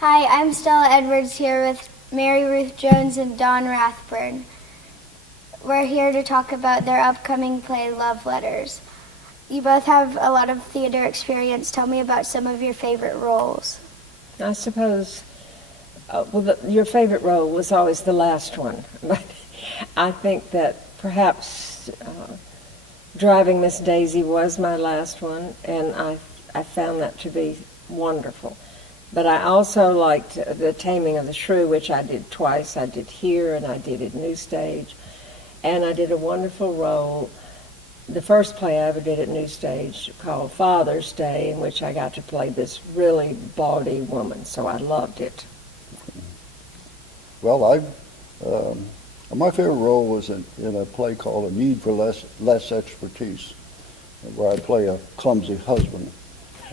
Hi, I'm Stella Edwards here with Mary Ruth Jones and Don Rathburn. We're here to talk about their upcoming play, Love Letters. You both have a lot of theater experience. Tell me about some of your favorite roles. I suppose, your favorite role was always the last one, but I think that perhaps driving Miss Daisy was my last one, and I found that to be wonderful. But I also liked The Taming of the Shrew, which I did twice. I did here, and I did at New Stage. And I did a wonderful role, the first play I ever did at New Stage, called Father's Day, in which I got to play this really bawdy woman, so I loved it. Well, my favorite role was in a play called A Need for Less Expertise, where I play a clumsy husband,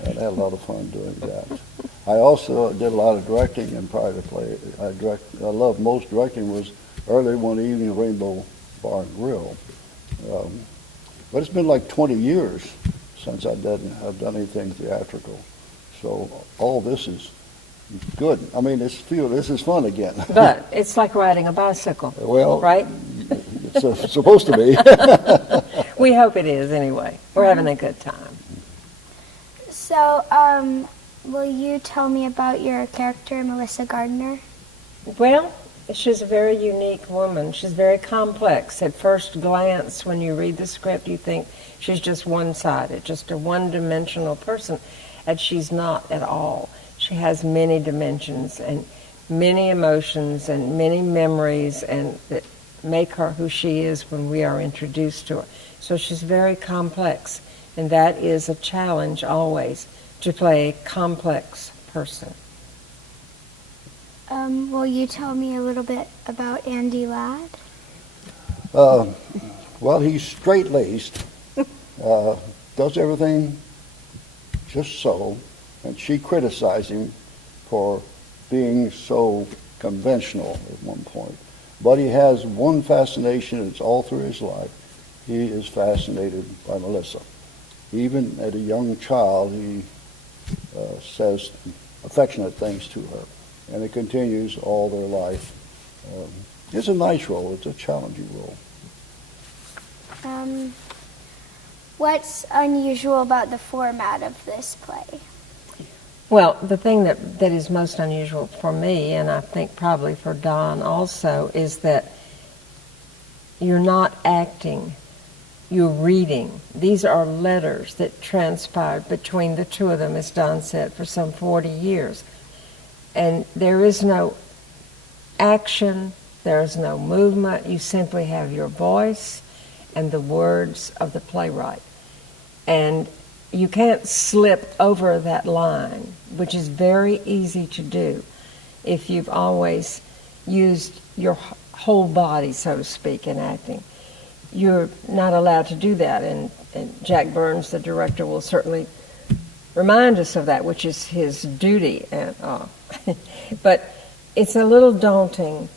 and I had a lot of fun doing that. I also did a lot of directing in private play. I loved most directing was Early One Evening at Rainbow Bar and Grill. But it's been like 20 years since I've done anything theatrical. So all this is good. I mean, this is fun again. But it's like riding a bicycle, well, right? It's supposed to be. We hope it is anyway. We're having a good time. So, will you tell me about your character, Melissa Gardner? Well, she's a very unique woman. She's very complex. At first glance, when you read the script, you think she's just one-sided, just a one-dimensional person, and she's not at all. She has many dimensions and many emotions and many memories and that make her who she is when we are introduced to her. So she's very complex, and that is a challenge always, to play a complex person. Will you tell me a little bit about Andy Ladd? Well, he's straight-laced, does everything just so, and she criticized him for being so conventional at one point. But he has one fascination, it's all through his life. He is fascinated by Melissa. Even at a young child, he says affectionate things to her, and it continues all their life. It's a nice role. It's a challenging role. What's unusual about the format of this play? Well, the thing that is most unusual for me, and I think probably for Don also, is that you're not acting, you're reading. These are letters that transpired between the two of them, as Don said, for some 40 years. And there is no action, there is no movement. You simply have your voice and the words of the playwright. And you can't slip over that line, which is very easy to do if you've always used your whole body, so to speak, in acting. You're not allowed to do that, and Jack Burns, the director, will certainly remind us of that, which is his duty. But it's a little daunting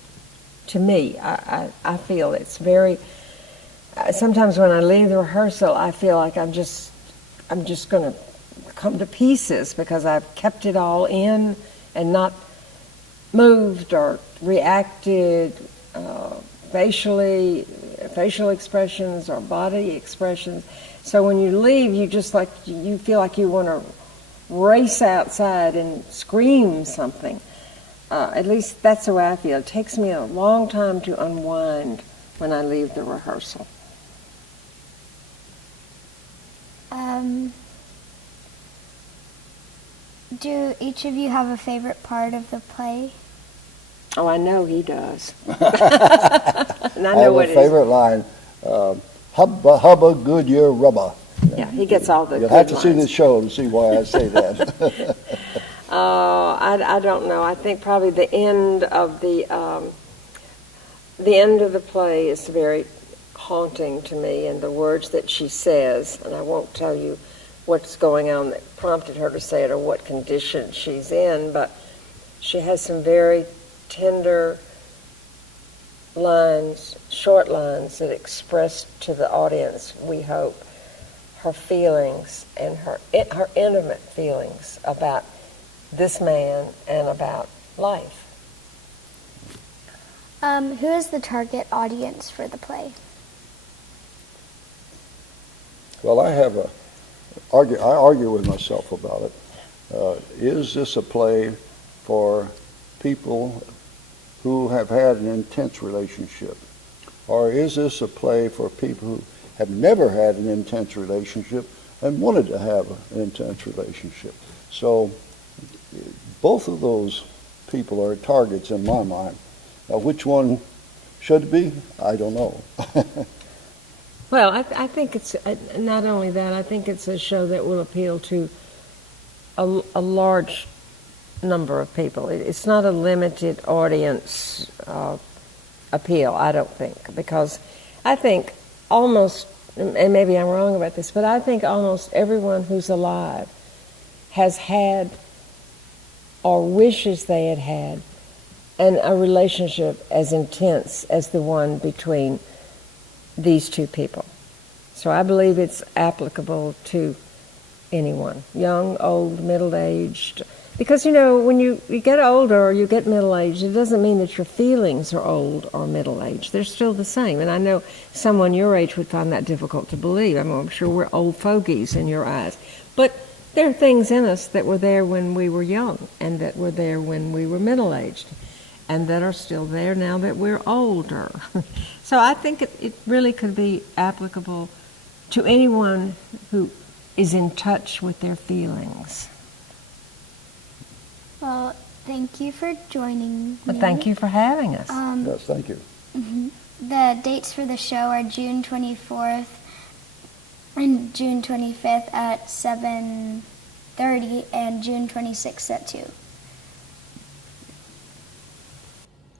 to me. I feel it's very... sometimes when I leave the rehearsal, I feel like I'm just going to come to pieces because I've kept it all in and not moved or reacted facial expressions or body expressions. So when you leave, you feel like you want to race outside and scream something. At least that's the way I feel. It takes me a long time to unwind when I leave the rehearsal. Do each of you have a favorite part of the play? Oh, I know he does. And I know what it is. I have a favorite line, hubba, hubba, Goodyear rubber. Yeah, he gets all the You'll good have to see lines. the show to see why I say that. I don't know. I think probably the end of the play is very haunting to me, and the words that she says, and I won't tell you what's going on that prompted her to say it or what condition she's in, but she has some very tender lines, short lines that express to the audience, we hope, her feelings and her intimate feelings about this man and about life. Who is the target audience for the play? Well, I argue with myself about it. Is this a play for people who have had an intense relationship? Or is this a play for people who have never had an intense relationship and wanted to have an intense relationship? So both of those people are targets in my mind. Now, which one should it be? I don't know. Well, I think it's not only that, I think it's a show that will appeal to a large number of people. It's not a limited audience appeal, I don't think, because I think almost, and maybe I'm wrong about this, but I think almost everyone who's alive has had or wishes they had had a relationship as intense as the one between these two people. So I believe it's applicable to anyone, young, old, middle-aged. Because, you know, when you get older or you get middle-aged, it doesn't mean that your feelings are old or middle-aged. They're still the same. And I know someone your age would find that difficult to believe. I'm sure we're old fogies in your eyes. But there are things in us that were there when we were young and that were there when we were middle-aged and that are still there now that we're older. So I think it really could be applicable to anyone who is in touch with their feelings. Well, thank you for joining me. But thank you for having us. Yes, thank you. The dates for the show are June 24th and June 25th at 7:30 and June 26th at 2.